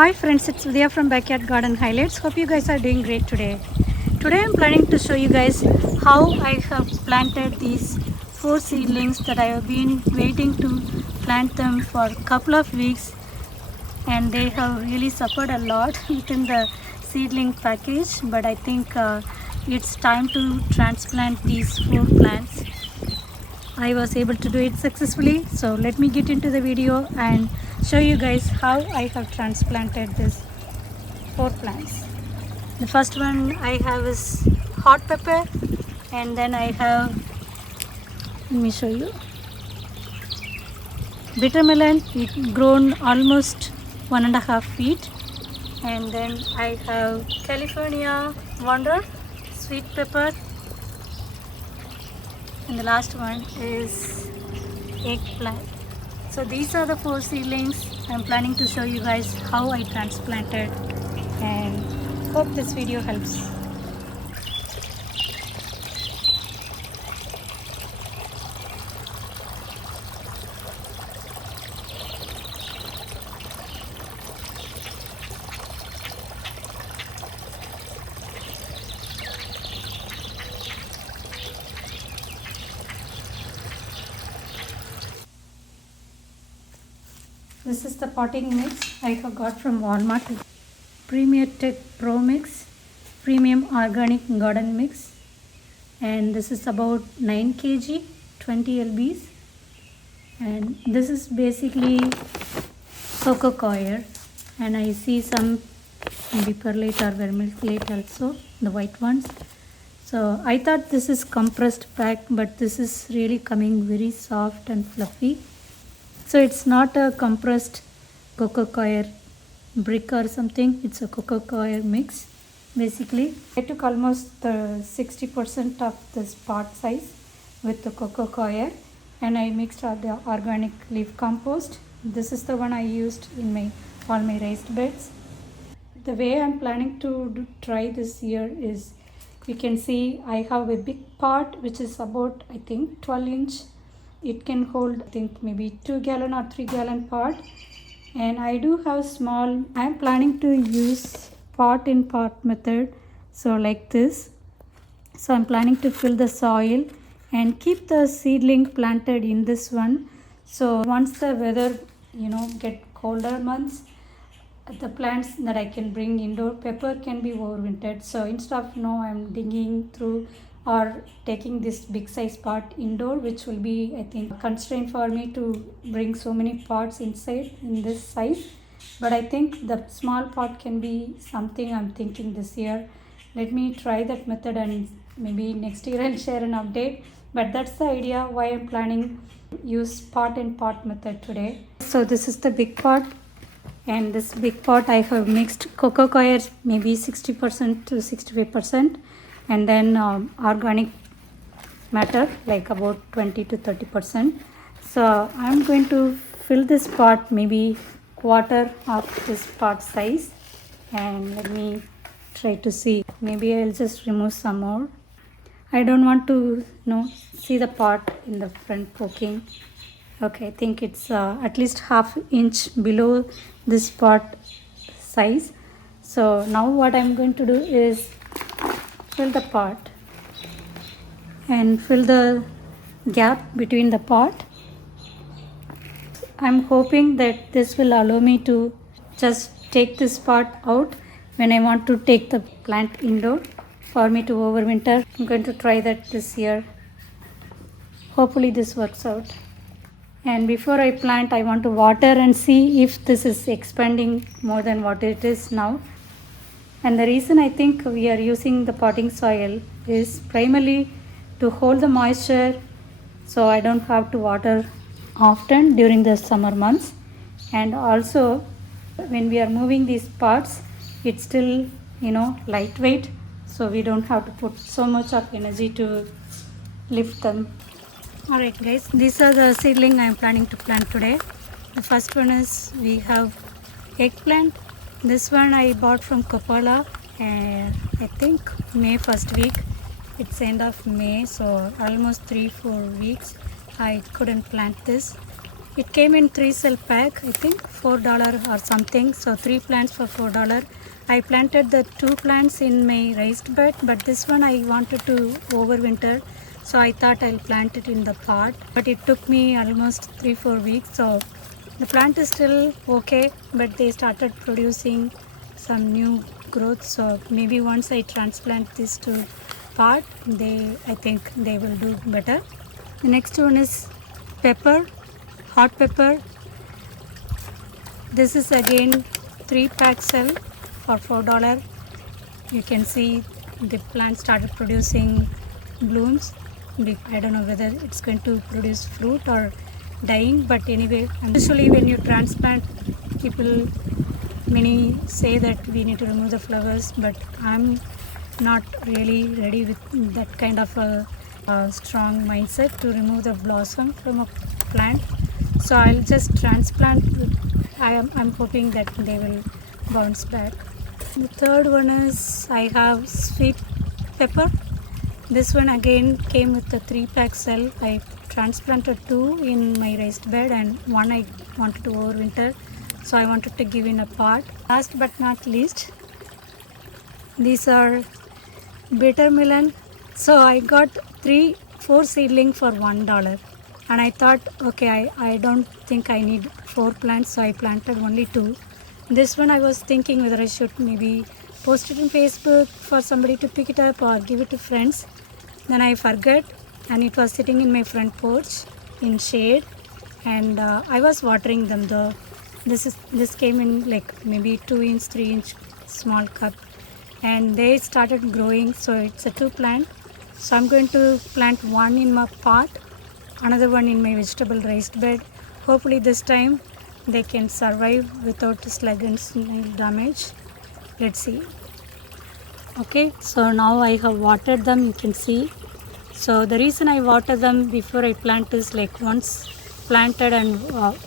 Hi friends, it's Vidya from Backyard Garden Highlights. Hope you guys are doing great today. Today I'm planning to show you guys how I have planted these 4 seedlings that I have been waiting to plant them for a couple of weeks, and they have really suffered a lot within the seedling package, but I think it's time to transplant these 4 plants. I was able to do it successfully, so let me get into the video and show you guys how I have transplanted this 4 plants. The first one I have is hot pepper, and then I have, let me show you, bitter melon. It grown almost 1.5 feet, and then I have California wonder, sweet pepper, and the last one is eggplant. So these are the 4 seedlings. I'm planning to show you guys how I transplanted, and hope this video helps. This is the potting mix I have got from Walmart. Premier Tech Pro Mix, Premium Organic Garden Mix, and this is about 9 kg, 20 lbs, and this is basically cocoa coir, and I see some maybe perlite or vermiculite also, the white ones. So I thought this is compressed pack, but this is really coming very soft and fluffy. So it's not a compressed cocoa coir brick or something, it's a cocoa coir mix. Basically, I took almost the 60% of this pot size with the cocoa coir, and I mixed all the organic leaf compost. This is the one I used in all my raised beds. The way I'm planning to try this year is, you can see I have a big pot which is about, I think, 12 inch. It can hold, I think, maybe 2 gallon or 3 gallon pot, and I do have small. I'm planning to use pot-in-pot method, so like this. So I'm planning to fill the soil and keep the seedling planted in this one. So once the weather get colder months, the plants that I can bring indoor, pepper can be overwintered. So instead of I'm digging through or taking this big size pot indoor, which will be, I think, constraint for me to bring so many pots inside in this size. But I think the small pot can be something I'm thinking this year. Let me try that method, and maybe next year I'll share an update. But that's the idea why I'm planning use pot-in-pot method today. So this is the big pot, and this big pot I have mixed cocoa coir maybe 60% to 65%, and then organic matter like about 20 to 30%. So I'm going to fill this pot maybe quarter of this pot size, and let me try to see. Maybe I'll just remove some more. I don't want to see the pot in the front poking. Okay, I think it's at least ½ inch below this pot size. So now what I'm going to do is fill the pot and fill the gap between the pot. I'm hoping that this will allow me to just take this pot out when I want to take the plant indoor for me to overwinter. I'm going to try that this year. Hopefully this works out. And before I plant, I want to water and see if this is expanding more than what it is now. And the reason I think we are using the potting soil is primarily to hold the moisture, so I don't have to water often during the summer months. And also when we are moving these pots, it's still lightweight, so we don't have to put so much of energy to lift them. Alright guys, these are the seedling I am planning to plant today. The first one is, we have eggplant. This one I bought from Coppola, and I think May first week. It's end of May, so almost 3-4 weeks I couldn't plant this. It came in 3 cell pack, I think $4 or something. So 3 plants for $4. I planted the 2 plants in my raised bed, but this one I wanted to overwinter. So I thought I'll plant it in the pot, but it took me almost 3-4 weeks. So the plant is still okay, but they started producing some new growth. So maybe once I transplant this to pot, I think they will do better. The next one is pepper, hot pepper. This is again 3 pack cell for $4. You can see the plant started producing blooms. I don't know whether it's going to produce fruit or dying, but anyway, usually when you transplant, many say that we need to remove the flowers, but I'm not really ready with that kind of a strong mindset to remove the blossom from a plant. So I'll just transplant. I'm hoping that they will bounce back. The third one is I have sweet pepper. This one again came with the 3 pack cell. I transplanted 2 in my raised bed and 1 I wanted to overwinter. So I wanted to give in a pot. Last but not least, these are bitter melon. So I got 4 seedling for $1. And I thought, okay, I don't think I need 4 plants, so I planted only 2. This one I was thinking whether I should maybe post it on Facebook for somebody to pick it up or give it to friends. Then I forgot, and it was sitting in my front porch in shade, and I was watering them though. This came in like maybe 2-inch, 3-inch small cup, and they started growing. So it's a 2 plant. So I'm going to plant 1 in my pot, another one in my vegetable raised bed. Hopefully this time they can survive without slug and snail damage. Let's see. Okay, so now I have watered them, you can see. So the reason I water them before I plant is like once planted, and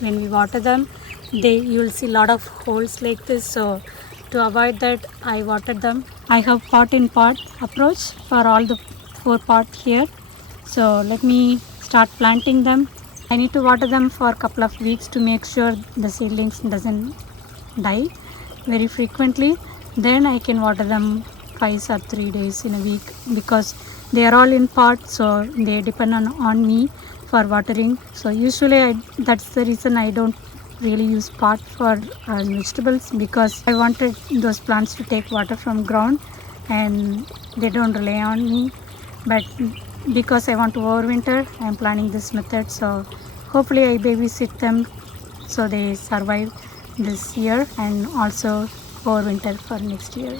when we water them, you will see a lot of holes like this. So to avoid that, I watered them. I have pot-in-pot approach for all the 4 pots here. So let me start planting them. I need to water them for a couple of weeks to make sure the seedlings doesn't die very frequently. Then I can water them 5 or 3 days in a week, because they are all in pot, so they depend on me for watering. So usually that's the reason I don't really use pot for vegetables, because I wanted those plants to take water from ground and they don't rely on me. But because I want to overwinter, I am planning this method. So hopefully I babysit them so they survive this year and also overwinter for next year.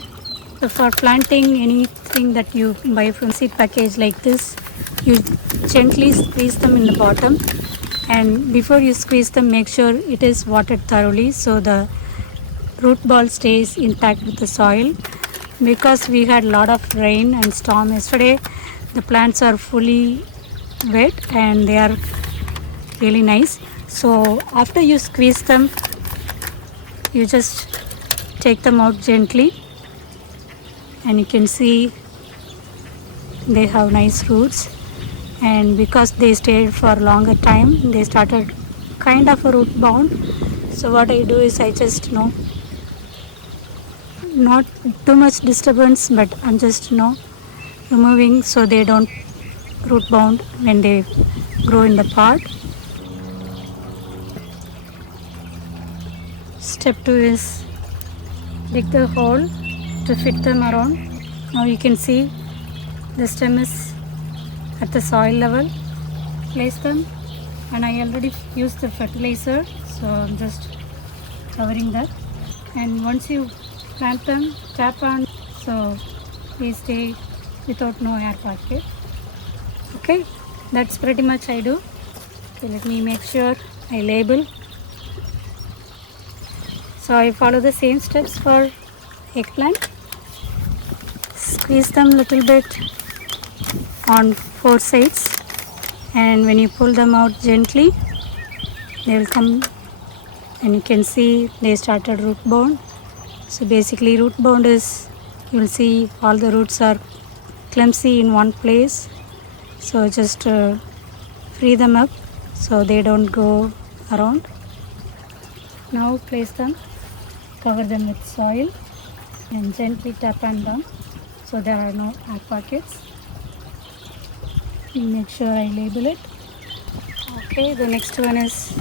So for planting anything that you buy from seed package like this, you gently squeeze them in the bottom, and before you squeeze them, make sure it is watered thoroughly so the root ball stays intact with the soil. Because we had a lot of rain and storm yesterday, the plants are fully wet and they are really nice. So after you squeeze them, you just take them out gently, and you can see they have nice roots, and because they stayed for a longer time, they started kind of a root bound. So what I do is I just not too much disturbance, but I'm just removing so they don't root bound when they grow in the pot. Step 2 is dig the hole to fit them around. Now you can see the stem is at the soil level. Place them, and I already used the fertilizer, so I'm just covering that. And once you plant them, tap on so they stay without no air pocket. Okay, that's pretty much I do. Okay, let me make sure I label. So I follow the same steps for eggplant. Squeeze them a little bit on 4 sides, and when you pull them out gently, they will come, and you can see they started root bound. So basically root bound is, you will see all the roots are clumsy in one place. So just free them up so they don't go around. Now place them, cover them with soil and gently tap on them so there are no air pockets. Make sure I label it. Okay, the next one is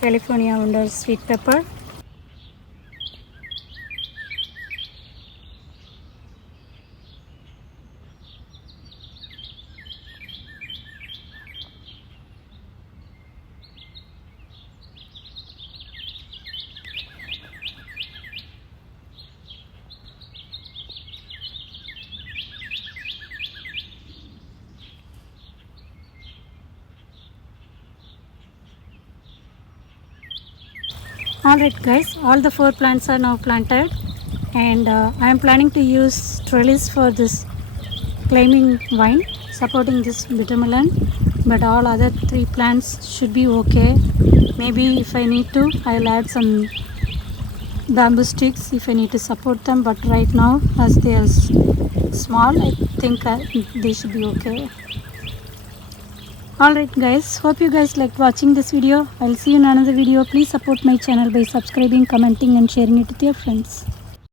California Wonder sweet pepper. Alright guys, all the 4 plants are now planted, and I am planning to use trellis for this climbing vine supporting this bittermelon, but all other 3 plants should be okay. Maybe if I need to, I'll add some bamboo sticks if I need to support them, but right now as they are small, I think they should be okay. Alright guys, hope you guys liked watching this video. I'll see you in another video. Please support my channel by subscribing, commenting and sharing it with your friends.